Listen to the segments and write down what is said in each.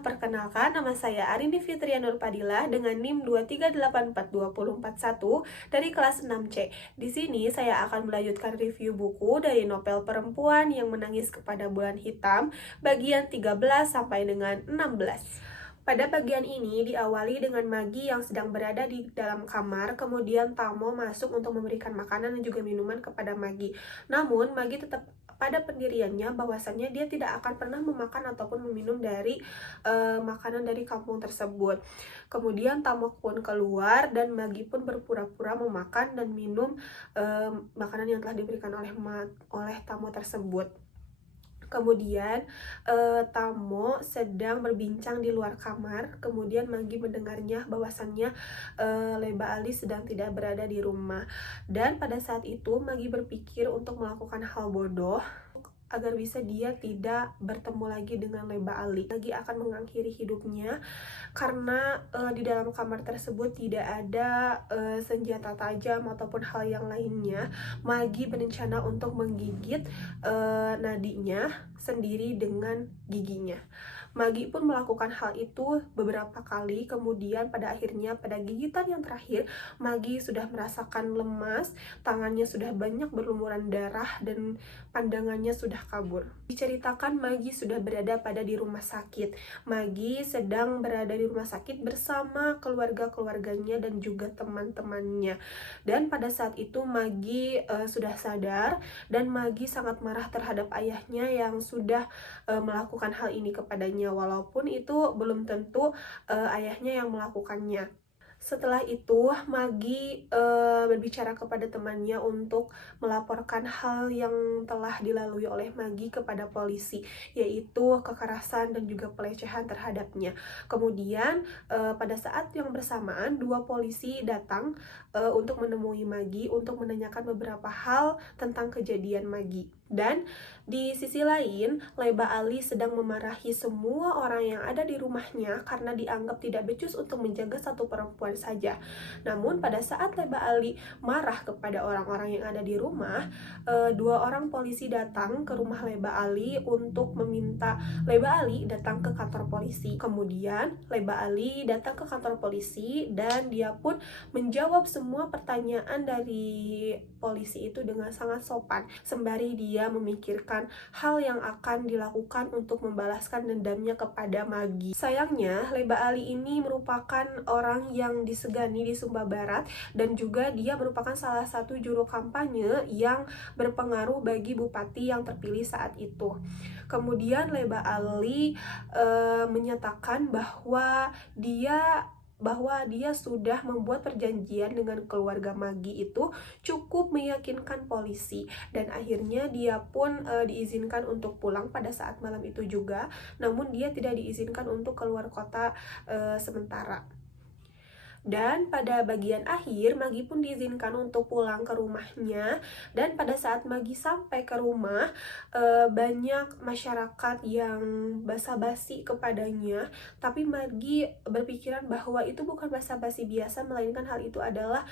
perkenalkan nama saya Arini Fitria Nurpadila dengan NIM 2384241 dari kelas 6C. Di sini saya akan melanjutkan review buku dari novel perempuan yang menangis kepada bulan hitam bagian 13 sampai dengan 16. Pada bagian ini diawali dengan Magi yang sedang berada di dalam kamar, kemudian Tamo masuk untuk memberikan makanan dan juga minuman kepada Magi. Namun Magi tetap pada pendiriannya bahwasannya dia tidak akan pernah memakan ataupun meminum dari makanan dari kampung tersebut. Kemudian Tamo pun keluar dan Magi pun berpura-pura memakan dan minum makanan yang telah diberikan oleh Tamo tersebut. Kemudian Tamo sedang berbincang di luar kamar. Kemudian Magi mendengarnya bahwasannya Leba Ali sedang tidak berada di rumah. Dan pada saat itu Magi berpikir untuk melakukan hal bodoh agar bisa dia tidak bertemu lagi dengan Leba Ali. Magi akan mengakhiri hidupnya karena di dalam kamar tersebut tidak ada senjata tajam ataupun hal yang lainnya. Magi berencana untuk menggigit nadinya sendiri dengan giginya. Magi pun melakukan hal itu beberapa kali, kemudian pada akhirnya pada gigitan yang terakhir Magi sudah merasakan lemas, tangannya sudah banyak berlumuran darah dan pandangannya sudah kabur. Diceritakan Magi sudah berada di rumah sakit. Magi sedang berada di rumah sakit bersama keluarga-keluarganya dan juga teman-temannya. Dan pada saat itu Magi sudah sadar dan Magi sangat marah terhadap ayahnya yang sudah melakukan hal ini kepadanya, walaupun itu belum tentu ayahnya yang melakukannya. Setelah itu Magi berbicara kepada temannya untuk melaporkan hal yang telah dilalui oleh Magi kepada polisi, yaitu kekerasan dan juga pelecehan terhadapnya. Kemudian pada saat yang bersamaan dua polisi datang untuk menemui Magi untuk menanyakan beberapa hal tentang kejadian Magi. Dan di sisi lain, Leba Ali sedang memarahi semua orang yang ada di rumahnya karena dianggap tidak becus untuk menjaga satu perempuan saja. Namun pada saat Leba Ali marah kepada orang-orang yang ada di rumah, dua orang polisi datang ke rumah Leba Ali untuk meminta Leba Ali datang ke kantor polisi. Kemudian Leba Ali datang ke kantor polisi dan dia pun menjawab semua pertanyaan dari polisi itu dengan sangat sopan, sembari dia memikirkan hal yang akan dilakukan untuk membalaskan dendamnya kepada Magi. Sayangnya, Leba Ali ini merupakan orang yang disegani di Sumba Barat dan juga dia merupakan salah satu juru kampanye yang berpengaruh bagi bupati yang terpilih saat itu. Kemudian Leba Ali menyatakan bahwa dia sudah membuat perjanjian dengan keluarga Magi itu cukup meyakinkan polisi, dan akhirnya dia pun diizinkan untuk pulang pada saat malam itu juga, namun dia tidak diizinkan untuk keluar kota sementara. Dan pada bagian akhir Magi pun diizinkan untuk pulang ke rumahnya. Dan pada saat Magi sampai ke rumah, banyak masyarakat yang basa-basi kepadanya. Tapi Magi berpikiran bahwa itu bukan basa-basi biasa, melainkan hal itu adalah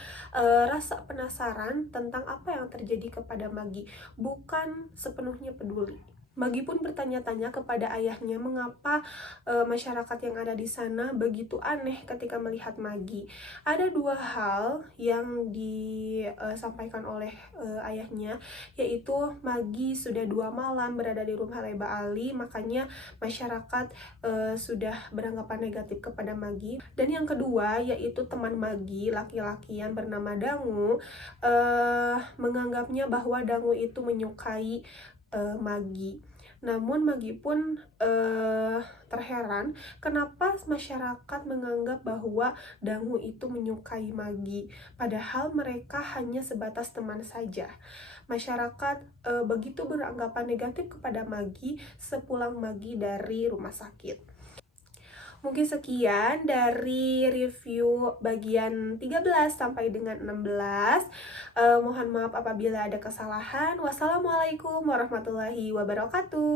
rasa penasaran tentang apa yang terjadi kepada Magi, bukan sepenuhnya peduli. Magi pun bertanya-tanya kepada ayahnya mengapa masyarakat yang ada di sana begitu aneh ketika melihat Magi. Ada dua hal yang disampaikan oleh ayahnya, yaitu Magi sudah 2 malam berada di rumah Leba Ali, makanya masyarakat sudah beranggapan negatif kepada Magi. Dan yang kedua yaitu teman Magi, laki-laki yang bernama Dangu, menganggapnya bahwa Dangu itu menyukai Magi. Namun Magi pun terheran kenapa masyarakat menganggap bahwa Dangu itu menyukai Magi, padahal mereka hanya sebatas teman saja. Masyarakat begitu beranggapan negatif kepada Magi sepulang Magi dari rumah sakit. Mungkin sekian dari review bagian 13 sampai dengan 16. Mohon maaf apabila ada kesalahan. Wassalamualaikum warahmatullahi wabarakatuh.